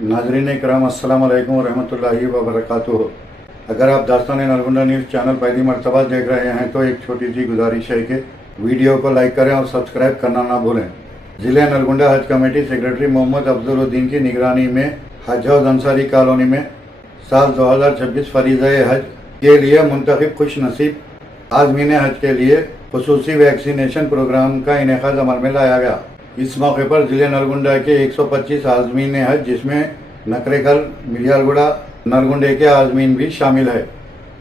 नाजरीन इकराम अस्सलाम वालेकुम रहमतुल्लाहि व बरकातुहू। अगर आप दास्तान नलगुंडा न्यूज़ चैनल पहली मरतबा देख रहे हैं तो एक छोटी सी गुजारिश है कि वीडियो को लाइक करें और सब्सक्राइब करना ना भूलें। ज़िले नलगुंडा हज कमेटी सेक्रेटरी मोहम्मद अफजलुद्दीन की निगरानी में हज हाउस अंसारी कॉलोनी में साल 2026 फरीज़े हज के लिए मुंतखब खुश नसीब आज़मीन हज के लिए खुसूसी वैक्सीनेशन प्रोग्राम का इनेकाद अमल में लाया गया। इस मौके पर जिले नलगुंडा के 125 आज़मीन हज जिसमें नकरेकल, मिरियालगुड़ा, नलगुंडे के आज़मीन भी शामिल है,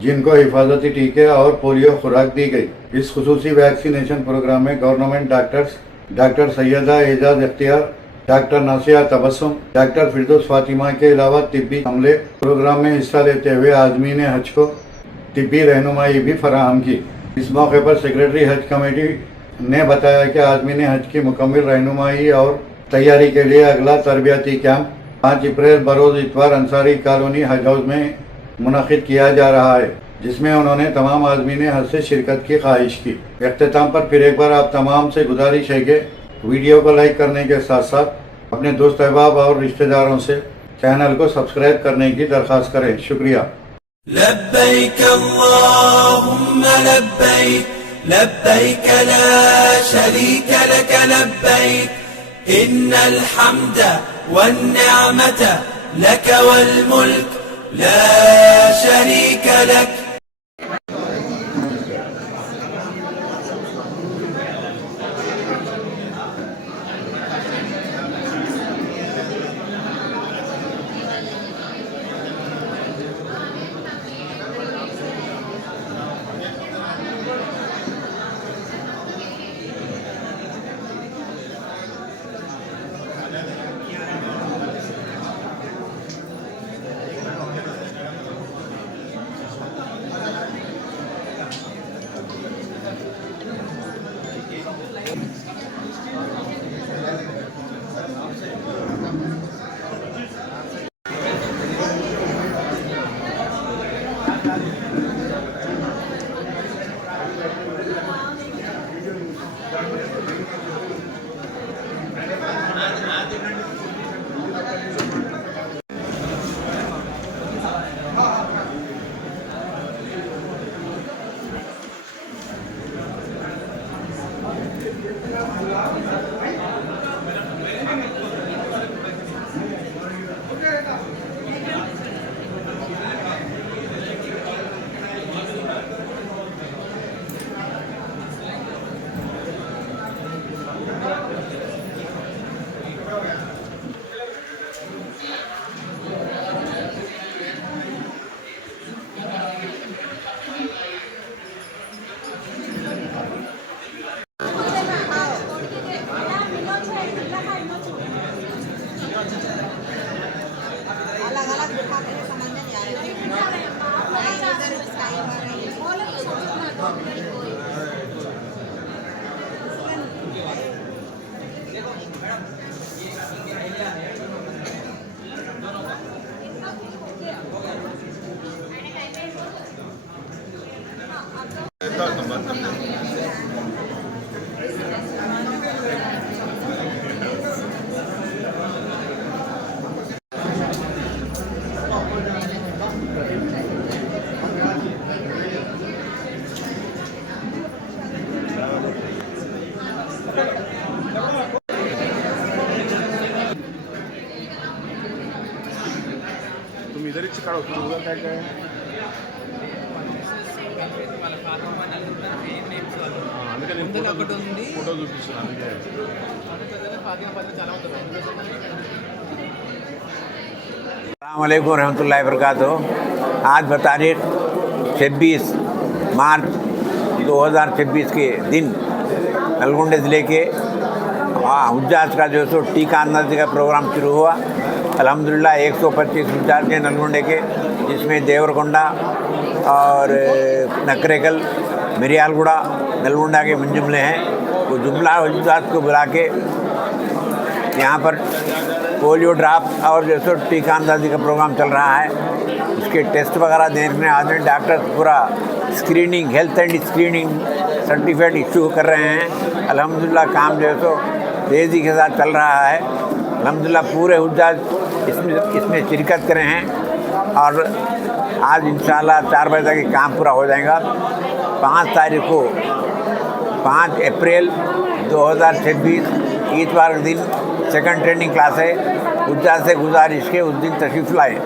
जिनको हिफाजती टीके और पोलियो खुराक दी गई। इस खुसूसी वैक्सीनेशन प्रोग्राम में government doctors doctor Syeda Ejaz Ikhtiyar, doctor Nasia Tabassum, doctor Firdaus Fatima के अलावा तिब्बी अमले प्रोग्राम में हिस्सा लेते हुए आज़मीन हज को तिब्बी रहनुमाई भी फराहम की। इस मौके पर सेक्रेटरी हज कमेटी ने बताया कि आज़मीन हज की मुकम्मल रहनुमाई और तैयारी के लिए अगला तरबियती कैंप 5 अप्रैल बरोज़ इतवार अंसारी कॉलोनी हज हाउस में मुनक़िद किया जा रहा है, जिसमें उन्होंने तमाम आज़मीन हज से शिरकत की ख्वाहिश की। इख्तिताम पर फिर एक बार आप तमाम से गुजारिश है कि वीडियो को लाइक करने के साथ साथ अपने दोस्त अहबाब और रिश्तेदारों से चैनल को सब्सक्राइब करने की दरख्वास्त करें। शुक्रिया। लब्बैक अल्लाहुम्मा लब्बैक लब्बैक ला शरीक लक लब्बैक इन्नल हम्द वन निअमत लक वल मुल्क ला शरीक लक। तुम्ही इधर इच्छा काढू तुझं काय काय फोटो చూపిస్తున్నాను अस्सलामुअलैकुम रहमतुल्लाहि वबरकातुहू। आज बतारीख 26 मार्च 2026 के दिन नलगुंडे ज़िले के हुज्जाज का जो सो टीका अंदाज़ी का प्रोग्राम शुरू हुआ। अल्हम्दुलिल्लाह 125 हुज्जाज के नलगुंडे के, जिसमें देवरकोंडा और नकरेकल, मिरियालगुड़ा, नलगुंडा के जुमले हैं। वो जुमला हुज्जाज को बुला के यहाँ पर पोलियो ड्राप और जो सो टीका अंदाजी का प्रोग्राम चल रहा है, उसके टेस्ट वगैरह देखने आते हैं। डॉक्टर पूरा screening, health and screening certificate issue कर रहे हैं। अल्हम्दुलिल्लाह काम जो है सो तेज़ी के साथ चल रहा है। अल्हम्दुलिल्लाह पूरे हुज्जाज इसमें शिरकत करे हैं और आज इंशाल्लाह 4 बजे तक ये काम पूरा हो जाएगा। 5 तारीख को 5 अप्रैल 2026 इतवार के दिन सेकंड ट्रेनिंग क्लास है। हुज्जाज से गुजारिश के उस दिन तशरीफ़ लाएँ।